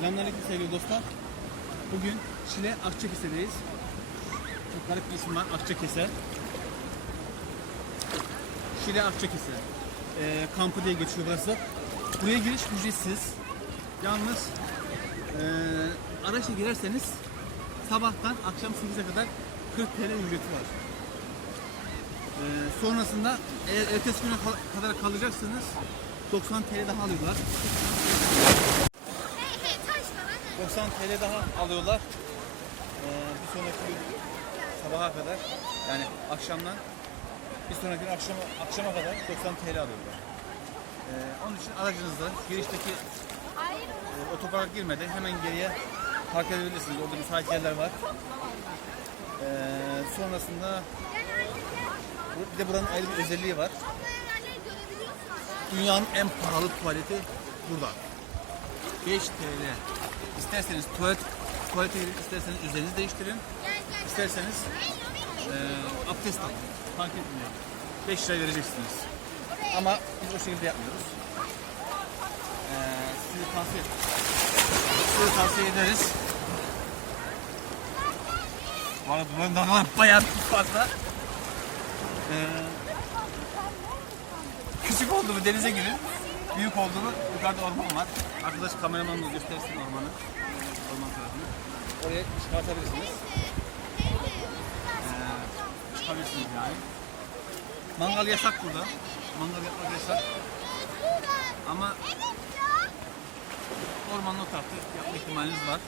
Selamünaleyküm sevgili dostlar. Bugün Şile Akçakese'deyiz. Çok garip bir isim var Akçakese. Şile Akçakese. Ee, kampı diye geçiyor burası. Buraya giriş ücretsiz. Yalnız ee, araçla girerseniz sabahtan akşam 8'e kadar 40 TL ücreti var. Ee, sonrasında eğer ertesi güne kadar kalacaksanız 90 TL daha alıyorlar. 90 TL daha alıyorlar. Ee, bir sonraki gün sabaha kadar yani akşamdan bir sonraki gün akşama, akşama kadar 90 TL alıyorlar. Ee, onun için aracınızda girişteki e, otoparka girmeden hemen geriye park edebilirsiniz. Orada müsait yerler var. Ee, sonrasında bir de buranın ayrı bir özelliği var. Dünyanın en pahalı tuvaleti burada. 5 TL. İsterseniz tuvalet tuvalete girin, isterseniz üzerinizi değiştirin. İsterseniz eee abdest alın. Fark etmiyor. 5 lira vereceksiniz. Ama biz o şekilde yapmıyoruz. Eee sizi tavsiye size tavsiye ederiz. Arada bunların kadar bayağı fazla. Eee küçük oldu mu denize girin. Büyük oldu mu yukarıda orman var. Arkadaş kameramanımız göstersin ormanı. Orman tarafını. Oraya çıkartabilirsiniz. Ee, çıkabilirsiniz yani. Mangal yasak burada. Mangal yapmak yasak. Ama ormanın o tarafta yapma ihtimaliniz var.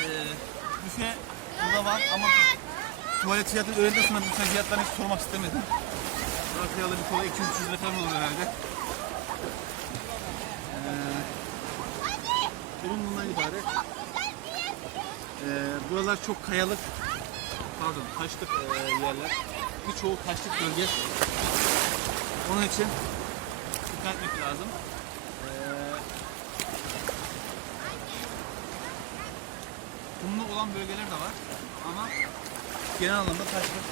Ee, büfe burada var ama tuvalet fiyatını öğleden sonra büfe fiyatlarını hiç sormak istemedim. Arkaya bir kola 200-300 lira falan olur herhalde. Ee, durum bundan ibaret. Ee, buralar çok kayalık, pardon taşlık e, yerler. Birçoğu taşlık bölge. Onun için dikkat etmek lazım. Ee, kumlu olan bölgeler de var ama genel anlamda taşlık.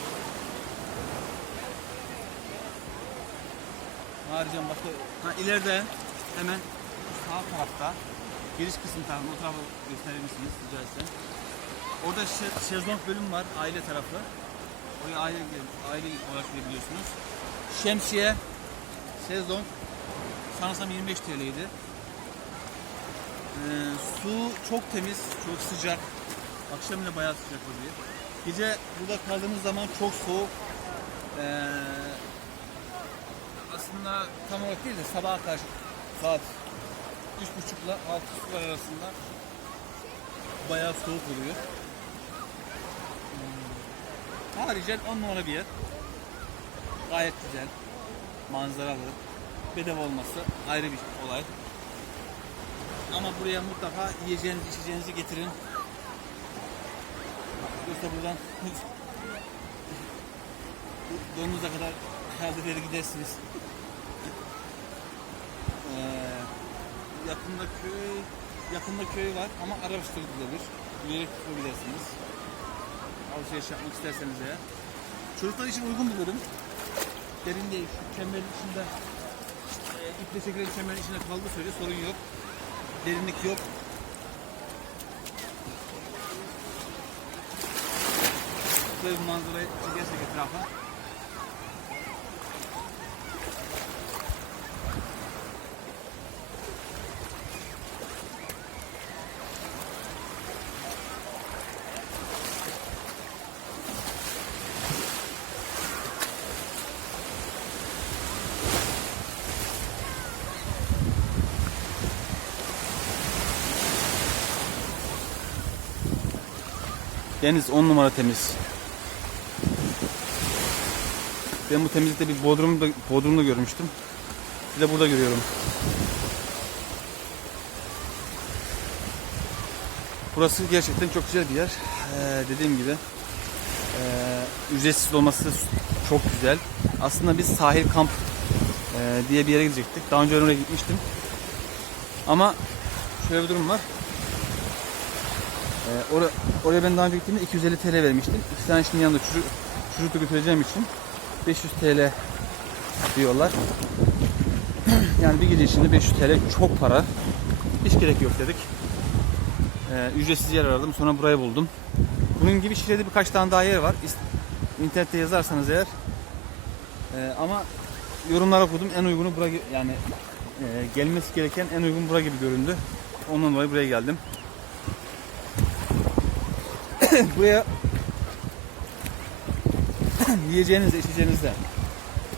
Haricen başka ha, ileride hemen sağ tarafta giriş kısmı tarafı o tarafı gösterir misiniz rica etsem. Orada şe- şezlong bölüm var aile tarafı. Oraya aile aile olarak girebiliyorsunuz. Şemsiye şezlong sanırsam 25 TL'ydi. Ee, su çok temiz, çok sıcak. Akşam yine bayağı sıcak oluyor. Gece burada kaldığınız zaman çok soğuk. Ee, aslında tam olarak değil de sabaha karşı saat 3.30 ile 6 sular arasında bayağı soğuk oluyor. Hmm. Haricen 10 numara bir yer. Gayet güzel. Manzaralı. Bedava olması ayrı bir olay. Ama buraya mutlaka yiyeceğinizi içeceğinizi getirin. Yoksa buradan donunuza kadar herhalde gidersiniz. Ee, yakında köy yakında köy var ama Arabistan gidilir. Yürüyerek gidersiniz. Alışveriş yapmak isterseniz eğer. Çocuklar için uygun bir bölüm. Derin değil. Şu kemerin içinde e, iple çekilen kemerin içinde kaldığı sürece sorun yok. Derinlik yok. Böyle bir manzarayı çekersek etrafa. Deniz 10 numara temiz. Ben bu temizlikte bir Bodrum'da, Bodrum'da görmüştüm. Bir de burada görüyorum. Burası gerçekten çok güzel bir yer. Ee, dediğim gibi ee, ücretsiz olması çok güzel. Aslında biz sahil kamp ee, diye bir yere gidecektik. Daha önce oraya gitmiştim. Ama şöyle bir durum var. Ee, ora- oraya ben daha önce gittiğimde 250 TL vermiştim. İki tane şimdi yanında çocuk, çocukla götüreceğim için 500 TL diyorlar. Yani bir gece içinde 500 TL çok para. Hiç gerek yok dedik. Ee, ücretsiz yer aradım. Sonra burayı buldum. Bunun gibi Şile'de birkaç tane daha yer var. İnternette yazarsanız eğer. Ee, ama yorumlara okudum. En uygunu bura yani e, gelmesi gereken en uygun bura gibi göründü. Ondan dolayı buraya geldim. buraya yiyeceğinizle, içeceğinizle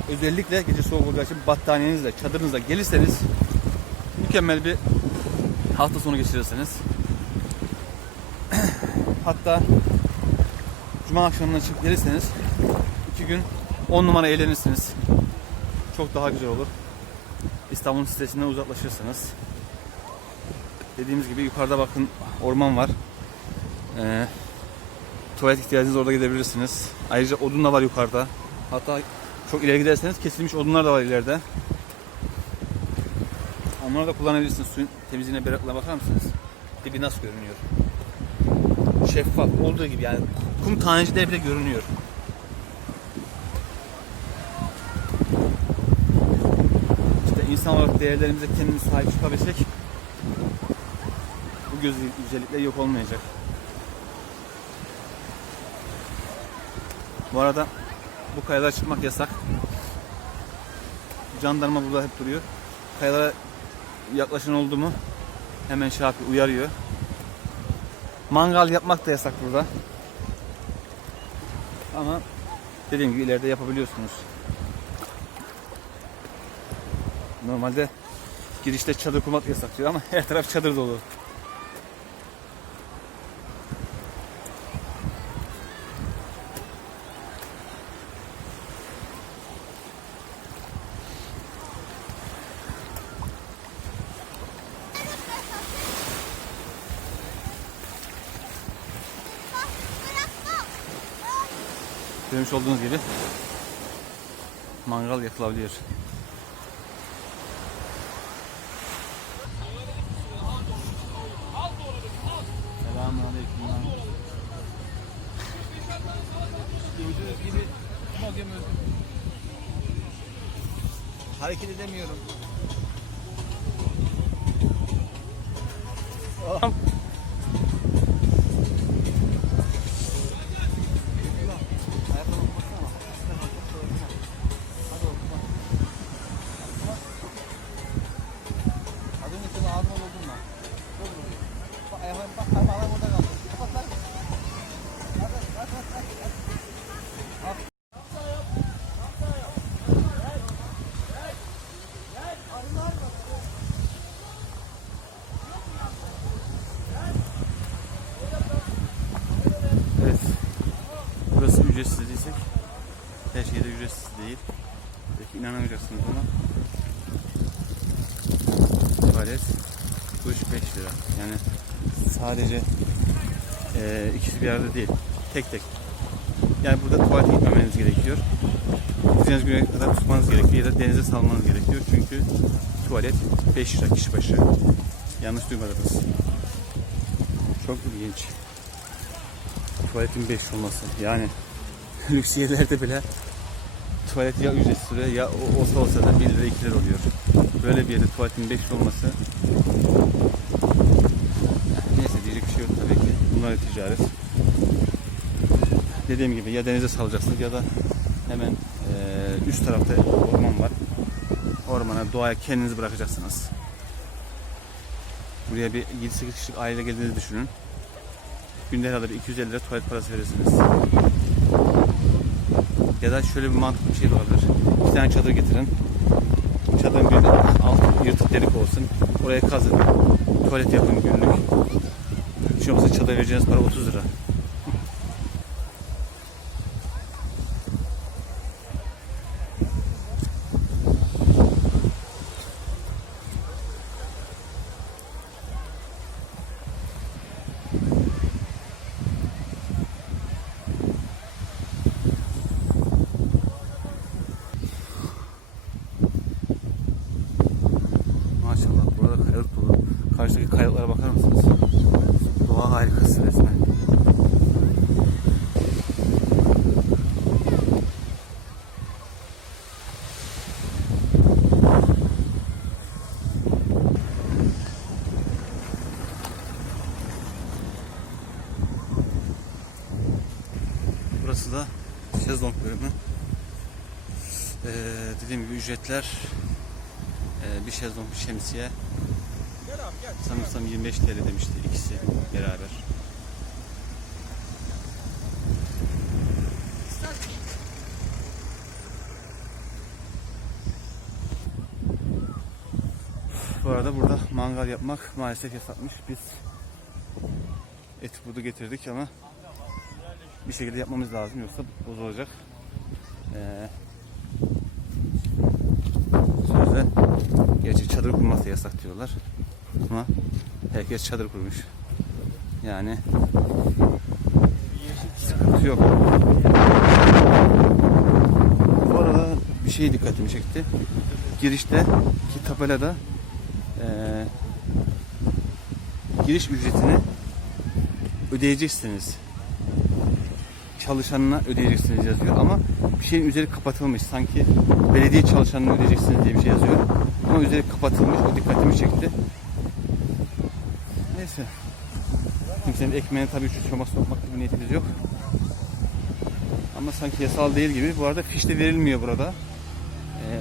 özellikle gece soğuk olacağı için battaniyenizle, çadırınızla gelirseniz mükemmel bir hafta sonu geçirirsiniz. Hatta Cuma akşamına çıkıp gelirseniz iki gün 10 numara eğlenirsiniz. Çok daha güzel olur. İstanbul'un stresinden uzaklaşırsınız. Dediğimiz gibi yukarıda bakın orman var. Ee, tuvalet ihtiyacınız orada gidebilirsiniz. Ayrıca odun da var yukarıda. Hatta çok ileri giderseniz kesilmiş odunlar da var ileride. Onları da kullanabilirsiniz. Suyun temizliğine merakla bakar mısınız? Dibi nasıl görünüyor? Şeffaf olduğu gibi yani kum tanecikleri bile görünüyor. İşte insan olarak değerlerimize kendimiz sahip çıkabilsek bu göz güzellikler yok olmayacak. Bu arada bu kayalara çıkmak yasak. Jandarma burada hep duruyor. Kayalara yaklaşan oldu mu hemen şey uyarıyor. Mangal yapmak da yasak burada. Ama dediğim gibi ileride yapabiliyorsunuz. Normalde girişte çadır kurmak yasak diyor ama her taraf çadır dolu. Olduğunuz gibi mangal yakılabiliyor. Selamünaleyküm. Gördüğünüz gibi hareket edemiyorum. Değil. Belki inanamayacaksınız ama tuvalet duş 5 lira. Yani sadece eee, ikisi bir yerde değil. Tek tek. Yani burada tuvalete gitmemeniz gerekiyor. Gideceğiniz güne kadar tutmanız gerekiyor ya da denize salmanız gerekiyor. Çünkü tuvalet 5 lira kişi başı. Yanlış duymadınız. Çok ilginç tuvaletin 5 olması. Yani lüks yerlerde bile tuvalet ya ücretsiz oluyor ya olsa olsa da 1 lira 2 lira oluyor. Böyle bir yerde tuvaletin 5 olması neyse diyecek bir şey yok tabii ki. Bunlar da ticaret. Dediğim gibi ya denize salacaksınız ya da hemen eee, üst tarafta orman var. Ormana, doğaya kendinizi bırakacaksınız. Buraya bir 7-8 kişilik aile geldiğinizi düşünün. Günde herhalde bir 250 lira tuvalet parası verirsiniz. Ya da şöyle bir mantıklı bir şey olabilir. Bir tane çadır getirin. Çadırın bir alt yırtık delik olsun. Oraya kazın. Tuvalet yapın günlük. Hiç olmazsa çadır vereceğiniz para 30 lira. Maşallah burada kayalık dolu. Karşıdaki kayalıklara bakar mısınız? Doğa harikası resmen. da şezlong bölümü. Ee, dediğim gibi ücretler ee, bir şezlong şemsiye sanırsam 25 TL demişti ikisi beraber. Bu arada burada mangal yapmak maalesef yasakmış. Biz eti burada getirdik ama bir şekilde yapmamız lazım yoksa bozulacak. Ee, gerçi çadır kurmak da yasak diyorlar. Ama herkes çadır kurmuş. Yani sıkıntı yok. Bu arada bir şey dikkatimi çekti. Girişte ki tabelada eee giriş ücretini ödeyeceksiniz. Çalışanına ödeyeceksiniz yazıyor ama bir şeyin üzeri kapatılmış. Sanki belediye çalışanına ödeyeceksiniz diye bir şey yazıyor. Ama üzeri kapatılmış. O dikkatimi çekti. Neyse. Kimsenin ekmeğine tabii şu çomak sokmak gibi niyetimiz yok. Ama sanki yasal değil gibi. Bu arada fiş de verilmiyor burada. Ee,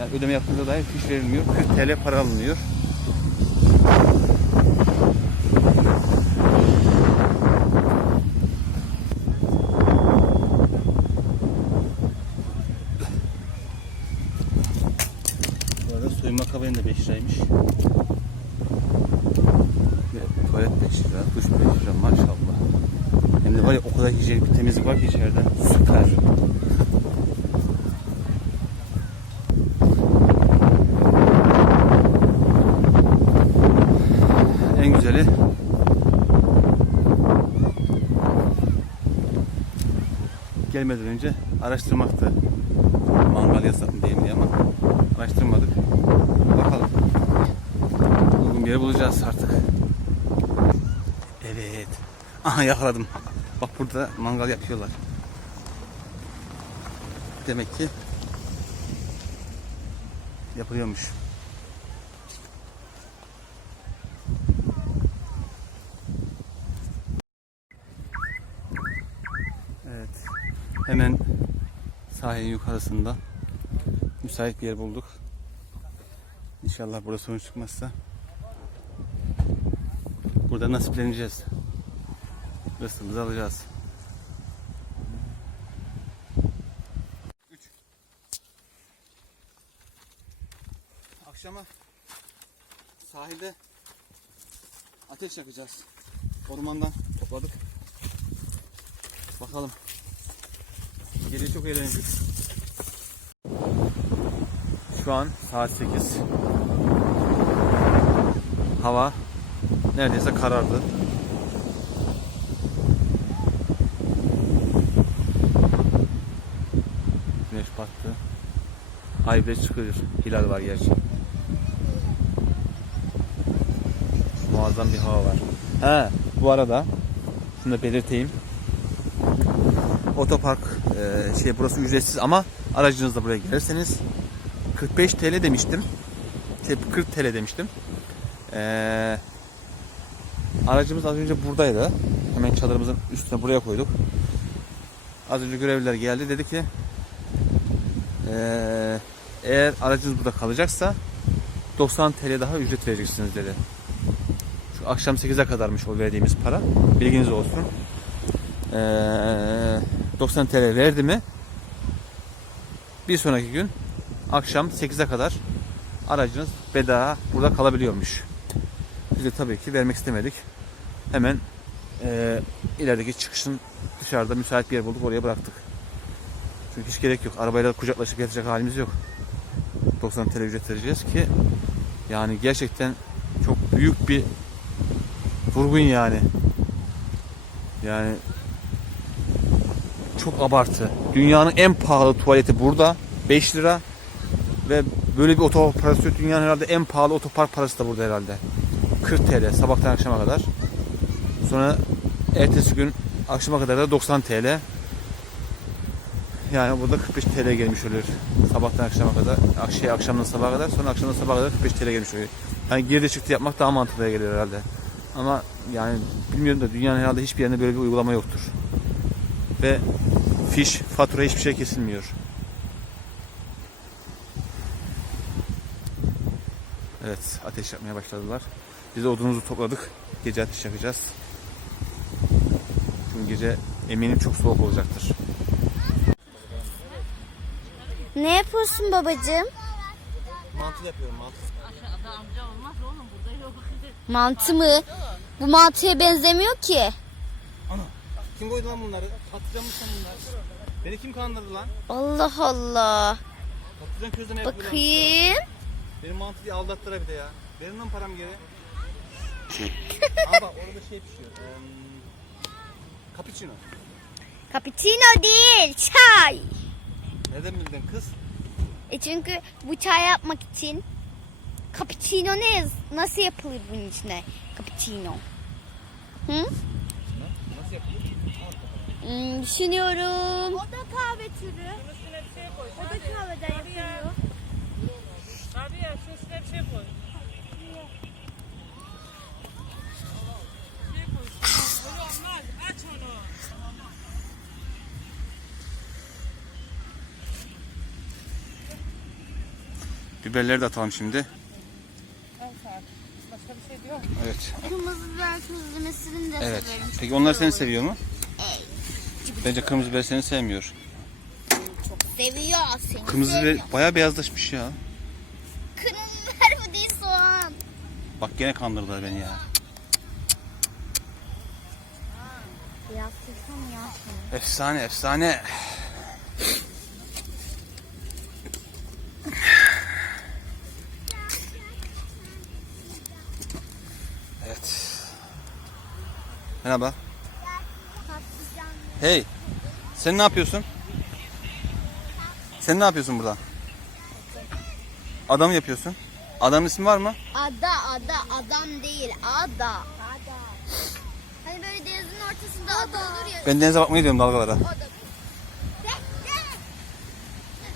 yani ödeme yaptığınızda dair fiş verilmiyor. 40 TL para alınıyor. Bu arada soyunma kabinin de 5 liraymış. Ve tuvalet 5 lira, duş 5 lira maşallah. Hem de var ya o kadar hijyenik bir temizlik var ki içeride. Süper. En güzeli gelmeden önce araştırmaktı. Mangal yasak mı değil mi ama araştırmadık. Bakalım. Uygun bir yer bulacağız artık. Evet. Aha yakaladım. Bak burada mangal yapıyorlar. Demek ki yapılıyormuş. Evet. Hemen sahilin yukarısında müsait bir yer bulduk. İnşallah burada sorun çıkmazsa burada nasipleneceğiz. Rızkımızı alacağız. Üç. Akşama sahilde ateş yakacağız. Ormandan topladık. Bakalım. Gece çok eğleneceğiz. Şu an saat 8. Hava neredeyse karardı. Güneş battı. Ay bile çıkıyor. Hilal var gerçi. Muazzam bir hava var. He, bu arada şunu da belirteyim. Otopark e, şey burası ücretsiz ama aracınızla buraya gelirseniz 45 TL demiştim. Şey 40 TL demiştim. Ee, aracımız az önce buradaydı. Hemen çadırımızın üstüne buraya koyduk. Az önce görevliler geldi dedi ki ee, eğer aracınız burada kalacaksa 90 TL daha ücret vereceksiniz dedi. Şu akşam 8'e kadarmış o verdiğimiz para. Bilginiz olsun. Ee, 90 TL verdi mi bir sonraki gün akşam 8'e kadar aracınız bedava burada kalabiliyormuş. Biz de tabii ki vermek istemedik. Hemen e, ilerideki çıkışın dışarıda müsait bir yer bulduk oraya bıraktık. Çünkü hiç gerek yok. Arabayla kucaklaşıp yatacak halimiz yok. 90 TL ücret vereceğiz ki yani gerçekten çok büyük bir vurgun yani. Yani çok abartı. Dünyanın en pahalı tuvaleti burada. 5 lira. Ve böyle bir otopark parası yok. Dünyanın herhalde en pahalı otopark parası da burada herhalde. 40 TL sabahtan akşama kadar. Sonra ertesi gün akşama kadar da 90 TL. Yani burada 45 TL gelmiş oluyor. Sabahtan akşama kadar. Şey akşamdan sabaha kadar. Sonra akşamdan sabaha kadar 45 TL gelmiş oluyor. Yani girdi çıktı yapmak daha mantıklıya geliyor herhalde. Ama yani bilmiyorum da dünyanın herhalde hiçbir yerinde böyle bir uygulama yoktur. Ve fiş, fatura hiçbir şey kesilmiyor. Evet, ateş yapmaya başladılar. Biz de odunumuzu topladık. Gece ateş yakacağız. Çünkü gece eminim çok soğuk olacaktır. Ne yapıyorsun babacığım? Mantı yapıyorum, mantı. Mantı mı? Bu mantıya benzemiyor ki. Kim koydu lan bunları? Patlıcan mı sen bunlar? Beni kim kandırdı lan? Allah Allah. Patlıcan yapıyorlar. Bakayım. Benim mantı diye aldattılar bir de ya. Verin lan param geri. Aa bak orada şey pişiyor. Eee cappuccino. Cappuccino değil, çay. Nereden bildin kız? E çünkü bu çay yapmak için cappuccino ne nasıl yapılır bunun içine? Cappuccino. Hı? Hmm, düşünüyorum. O da kahve türü. O da kahveden yapılıyor. Abi ya şu üstüne bir şey koy. Şey koy. Öyle olmaz. Aç onu. Biberleri de atalım şimdi. Başka bir şey diyor. Evet. Kırmızı biber mısırını da Evet. severim. Peki onlar seni seviyor mu? Bence kırmızı biber seni sevmiyor. Seviyor seni. Kırmızı seviyor. biber bayağı beyazlaşmış ya. Kırmızı biber bu değil soğan. Bak gene kandırdılar beni ya. Biraz sıksam ya. Efsane efsane. Merhaba. Hey. Sen ne yapıyorsun? Sen ne yapıyorsun burada? Adam yapıyorsun. Adamın ismi var mı? Ada ada adam değil ada. Ada. Hani böyle denizin ortasında ada olur ya. Ben denize bakmaya gidiyorum dalgalara. O da.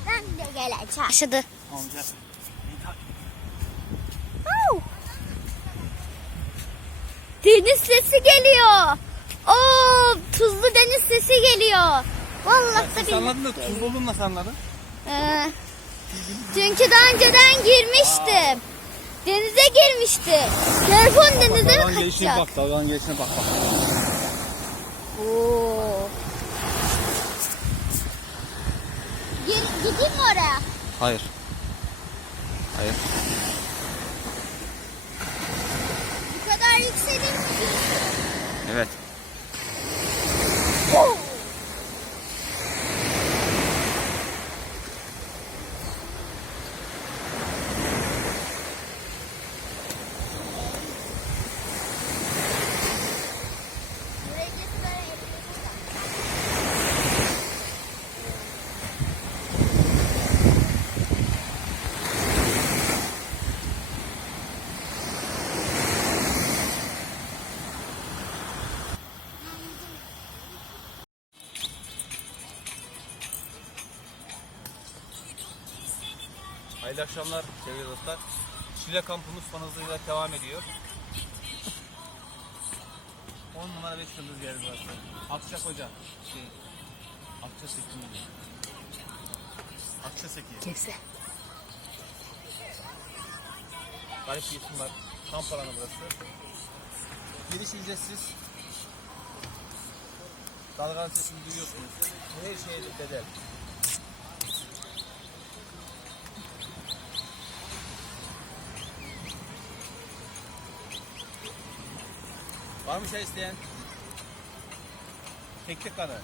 Ben de geleceğim. Başladı. Au! Deniz sesi geliyor. Oo, tuzlu deniz sesi geliyor. Vallahi da billahi. anladın da tuzlu olduğunu nasıl anladın? Ee, çünkü daha önceden girmiştim. Denize girmişti. Telefon denize mi kaçacak? bak, dalganın gelişine bak bak. Oo. Gel, gideyim mi oraya? Hayır. Hayır. Bu kadar yükselir mi? Evet. Oo. Hayırlı akşamlar sevgili dostlar. Şile kampımız son hızıyla devam ediyor. 10 numara 5 yıldız yer burası. Akçak Hoca. Şey, Akçaseki mi? Akçaseki. Kimse. Garip bir isim var. Kamp alanı burası. Giriş ücretsiz. Dalganın sesini duyuyorsunuz. Her şey bedel. Var mı çay isteyen? Tek tek kadar.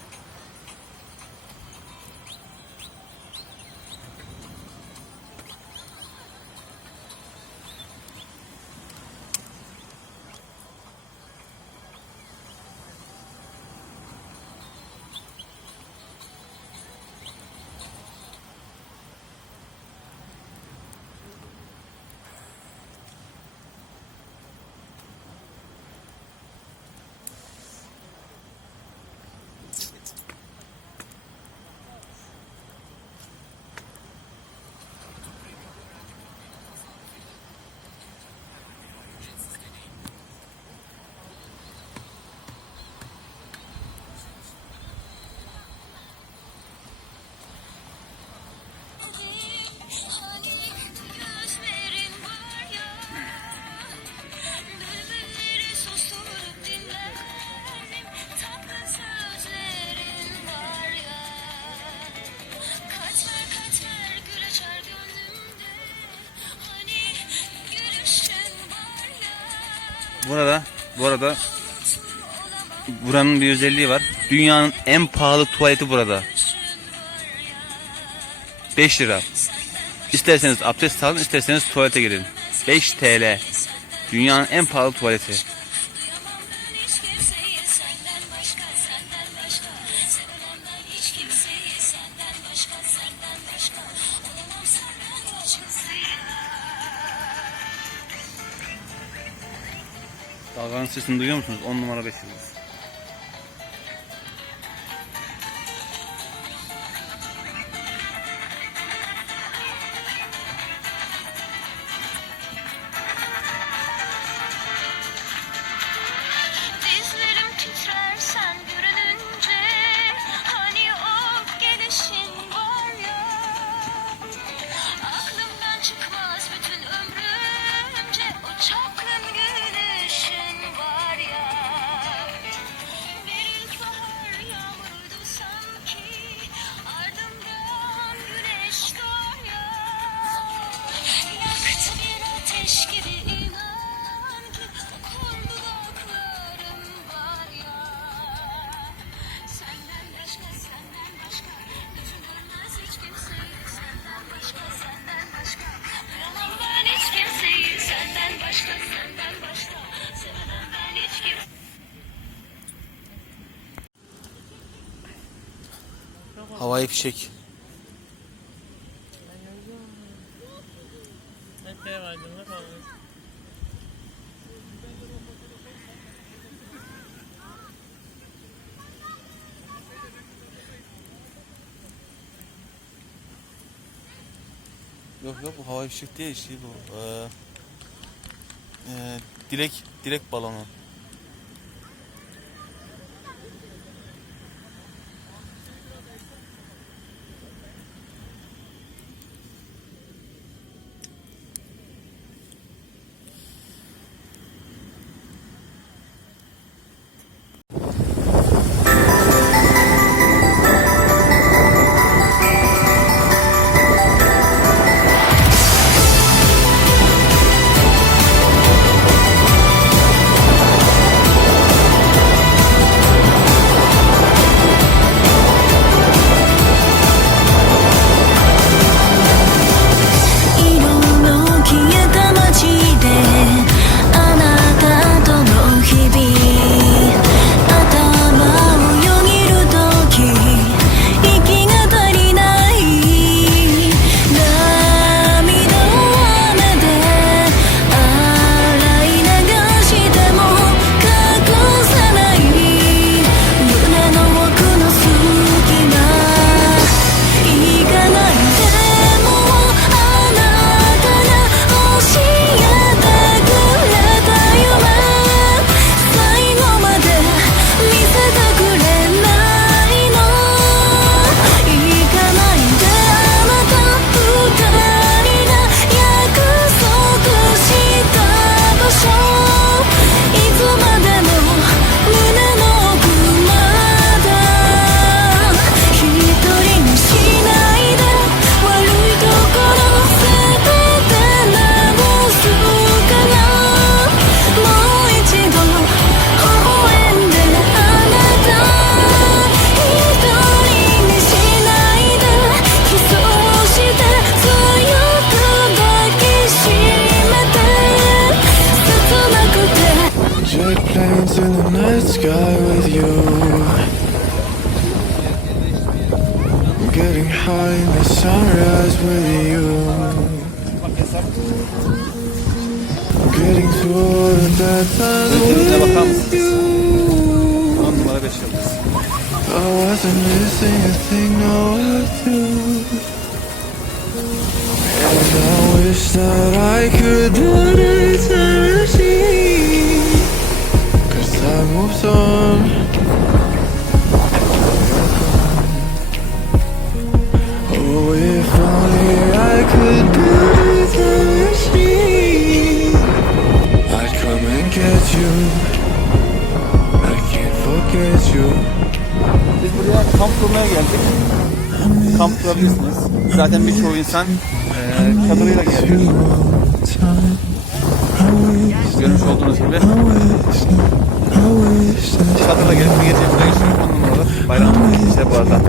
Bu arada buranın bir özelliği var. Dünyanın en pahalı tuvaleti burada. 5 lira. İsterseniz abdest alın, isterseniz tuvalete girin. 5 TL. Dünyanın en pahalı tuvaleti. Dalganın sesini duyuyor musunuz? 10 numara 5 yıldız. Fişek. Yok yok bu havai fişek değil şey bu. Ee, e, dilek dilek balonu. 10 numara 5 yıldız. I wasn't missing a thing, no I do. And I wish that I could do this machine. Cause time moves on. Oh, if only I could buraya kamp kurmaya geldik. Kamp kurabilirsiniz. Zaten birçoğu insan eee çadırıyla. Time. Görmüş olduğunuz gibi. Çadırla gelip bir gece burada geçirmek on numara olur. Bayram işte bu arada.